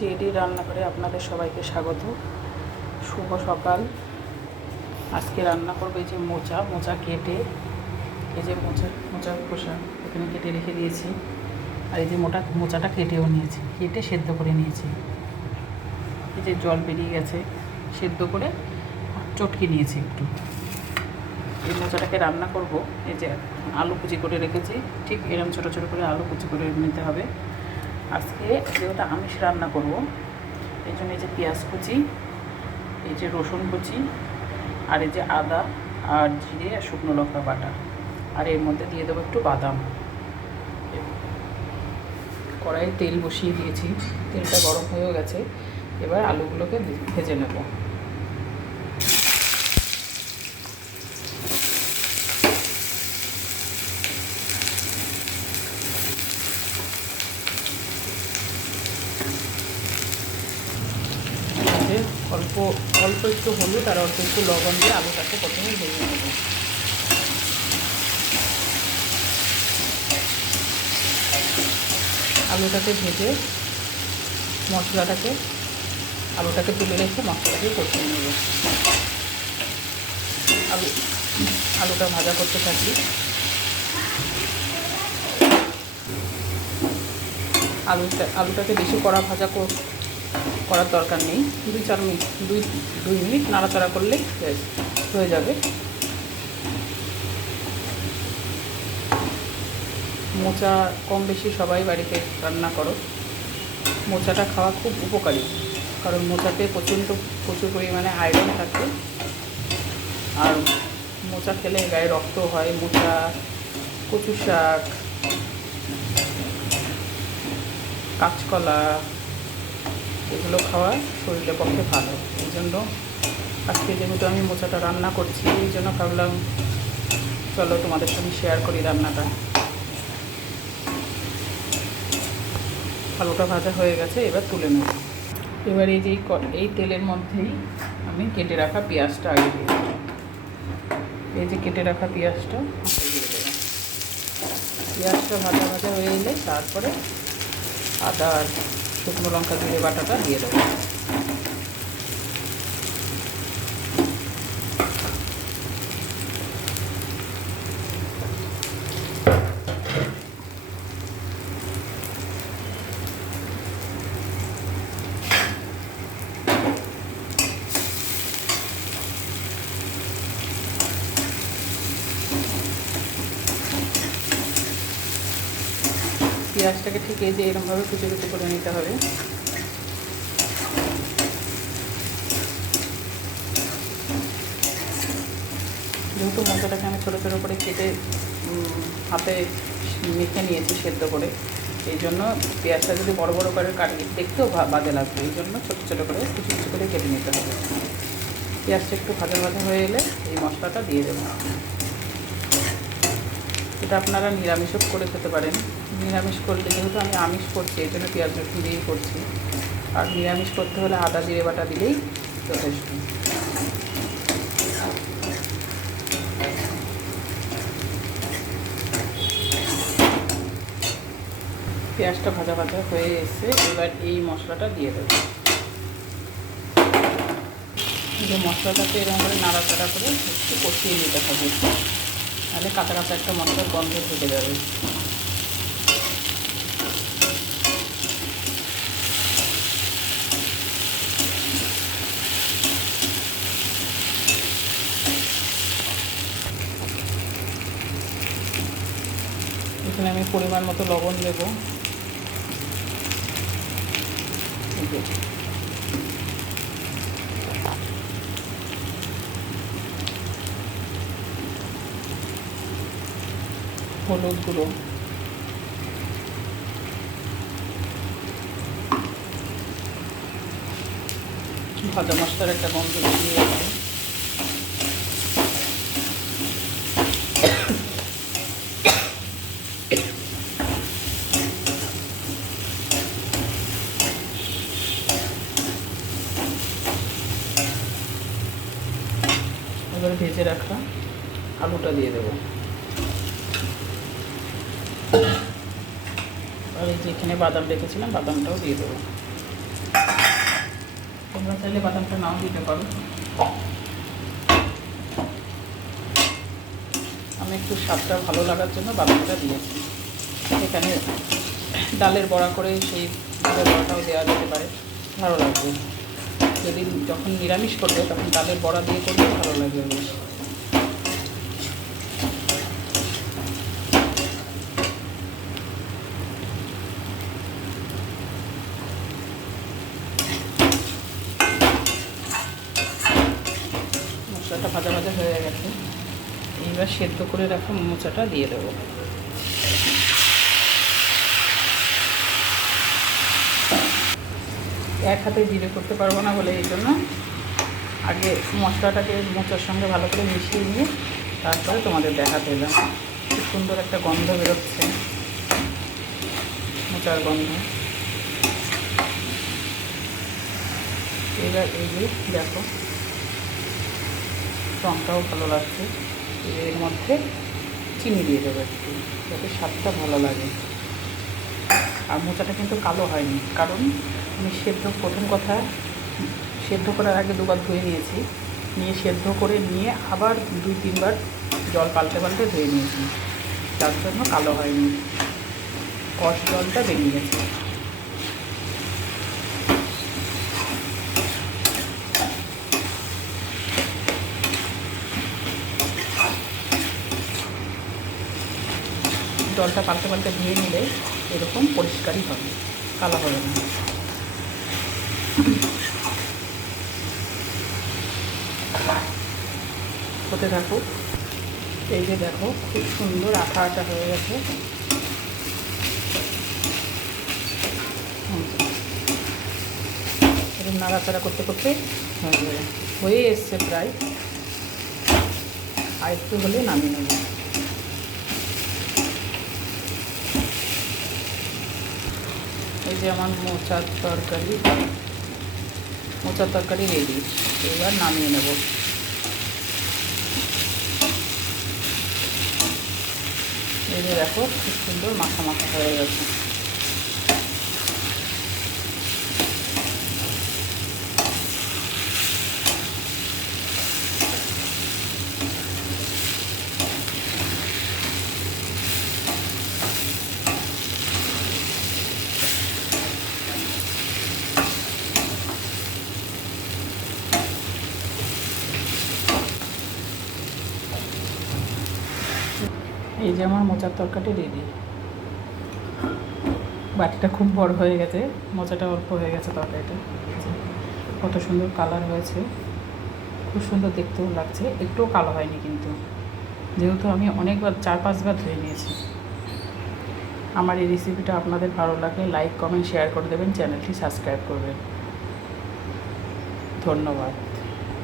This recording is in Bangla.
জেডি রান্নাঘরে আপনাদের সবাইকে স্বাগত। শুভ সকাল। আজকে রান্না করবো এই যে মোচা কেটে, এই যে মোচার খোসা এখানে কেটে রেখে দিয়েছি, আর এই যে মোচাটা কেটেও নিয়েছি, কেটে সেদ্ধ করে নিয়েছি। এই যে জল বেরিয়ে গেছে, সেদ্ধ করে চটকে নিয়েছি একটু। এই মোচাটাকে রান্না করব। এই যে আলু কুচি করে রেখেছি, ঠিক এরকম ছোটো ছোটো করে আলু কুচি করে নিতে হবে। আজকে যেহেতু আমিষ রান্না করব, এই জন্য এই যে পেঁয়াজ কুচি, এই যে রসুন কুচি, আর এই যে আদা আর জিরে আর শুকনো লঙ্কা বাটা, আর এর মধ্যে দিয়ে দেবো একটু বাদাম। কড়াইয়ে তেল বসিয়ে দিয়েছি, তেলটা গরম হয়েও গেছে। এবার আলুগুলোকে ভেজে নেব। অল্প অল্প একটু হলুদ আর অল্প একটু লবণ দিয়ে আলুটাকে প্রথমে ভেজে নেব। আলুটাকে ভেজে আলুটাকে তুলে রেখে মশলাটাকে কষিয়ে নেব। আলুটা ভাজা করতে থাকি। আলুটাকে বেশি কড়া ভাজা করার দরকার নেই, 2 মিনিট নাড়াচাড়া করলেই হয়ে যাবে। মোচা কম বেশি সবাই বাড়িতে রান্না করো। মোচাটা খাওয়া খুব উপকারী, কারণ মোচাতে প্রচুর পরিমাণে আয়রন থাকে, আর মোচা খেলে গায়ে রক্ত হয়। মোচা, কচু শাক, কাঁচকলা, এগুলো খাওয়া শরীরের পক্ষে ভালো। এই জন্য আজকে যেহেতু আমি মোচাটা রান্না করছি, এই জন্য ভাবলাম চলো তোমাদের সঙ্গে শেয়ার করি রান্নাটা। আলুটা ভাজা হয়ে গেছে, এবার তুলে নেব। এবার এই যে এই তেলের মধ্যেই আমি কেটে রাখা পেঁয়াজটা আগে দিয়ে দেবো। এই যে কেটে রাখা পেঁয়াজটা দিয়ে দেবো। পেঁয়াজটা ভাজা হয়ে এলে তারপরে আদা আর শুকনো লঙ্কা জিরে বাটাটা দিয়ে দেবো। পেঁয়াজটাকে ঠিক এই যে এরকমভাবে কুচি করে নিতে হবে। যেহেতু মশলাটাকে আমি ছোটো ছোটো করে কেটে হাতে মেখে নিয়েছি সেদ্ধ করে, এই জন্য পেঁয়াজটা যদি বড় বড় করে কাটি দেখতেও বাজে লাগবে। এই জন্য ছোটো ছোটো করে কুচি করে কেটে নিতে হবে। পেঁয়াজটা একটু ভাজা হয়ে এলে এই মশলাটা দিয়ে দেবো। এটা আপনারা নিরামিষও করে খেতে পারেন। নিরামিষ করলে, যেহেতু আমি আমিষ করছি এই জন্য পেঁয়াজ রসুন দিয়েই করছি, আর নিরামিষ করতে হলে আদা জিরে বাটা দিলেই যথেষ্ট। পেঁয়াজটা ভাজা হয়ে এসে এবার এই মশলাটা দিয়ে দেবো। এই মশলাটাকে এরকম করে নাড়াচাড়া করে একটু কষিয়ে নিতে হবে, তাহলে কাঁচা একটা মশলার গন্ধ ঢুকে যাবে। এখানে আমি পরিমাণ মতো লবণ দেব। হলুদ গুঁড়ো, ভাজা মশলার একটা গন্ধ বেরিয়ে গেছে। এবার ভেজে রাখা আলুটা দিয়ে দেবো। আর এই যে এখানে বাদাম রেখেছিলাম, বাদামটাও দিয়ে দেবো। চাইলে বাদামটা নাও দিতে পারো। আমি একটু স্বাদটা ভালো লাগার জন্য বাদামটা দিয়েছি। এখানে ডালের বড়া করে সেই ডালের বড়াটাও দেওয়া যেতে পারে, ভালো লাগবে। যদি যখন নিরামিষ করবে তখন ডালের বড়া দিয়ে করলে ভালো লাগবে বেশ। মশলাটা ভাজা ভাজা হয়ে গেছে, এইবার সেদ্ধ করে রাখা মোচাটা দিয়ে দেবো। এক হাতে জিরে করতে পারবো না বলে এই জন্য আগে মশলাটাকে মোচার সঙ্গে ভালো করে মিশিয়ে নিয়ে তারপরে তোমাদের দেখাতে এলাম। খুব সুন্দর একটা গন্ধ বেরোচ্ছে, মোচার গন্ধ। এবার এই যে দেখো রঙটাও ভালো লাগছে। এর মধ্যে চিনি দিয়ে দেবো একটু, যাতে স্বাদটা ভালো লাগে। আর মোচাটা কিন্তু কালো হয়নি, কারণ আমি প্রথম কথা সেদ্ধ করার আগে দুবার ধুয়ে নিয়েছি, নিয়ে সেদ্ধ করে নিয়ে আবার 2-3 বার জল পাল্টে পাল্টে ধুয়ে নিয়েছি, যার জন্য কালো হয়নি, কষ জলটা বেরিয়ে গেছে। জলটা পাল্টে পাল্টে ধুয়ে নিলে এরকম পরিষ্কারই হবে, কালো হবে না। হতে থাকুক। এই যে দেখো খুব সুন্দর আঠা আঠা হয়ে গেছে। এরকম নাড়াচাড়া করতে করতে হয়ে এসছে প্রায়, আর একটু হলে নামিয়ে নেব। এই যে আমার মোচার তরকারি রেডি। এবার নামিয়ে নেব। এই যে দেখো খুব সুন্দর মাখা মাখা হয়ে গেছে। এই যে আমার মোচার তরকারি রেডি। বাটিটা খুব বড় হয়ে গেছে, মোচাটা অল্প হয়ে গেছে তরকারিটা। কত সুন্দর কালার হয়েছে, খুব সুন্দর দেখতেও লাগছে, একটুও কালো হয়নি কিন্তু, যেহেতু আমি অনেকবার 4-5 বার ধুয়ে নিয়েছি। আমার এই রেসিপিটা আপনাদের ভালো লাগলে লাইক কমেন্ট শেয়ার করে দেবেন, চ্যানেলটি সাবস্ক্রাইব করবেন। ধন্যবাদ।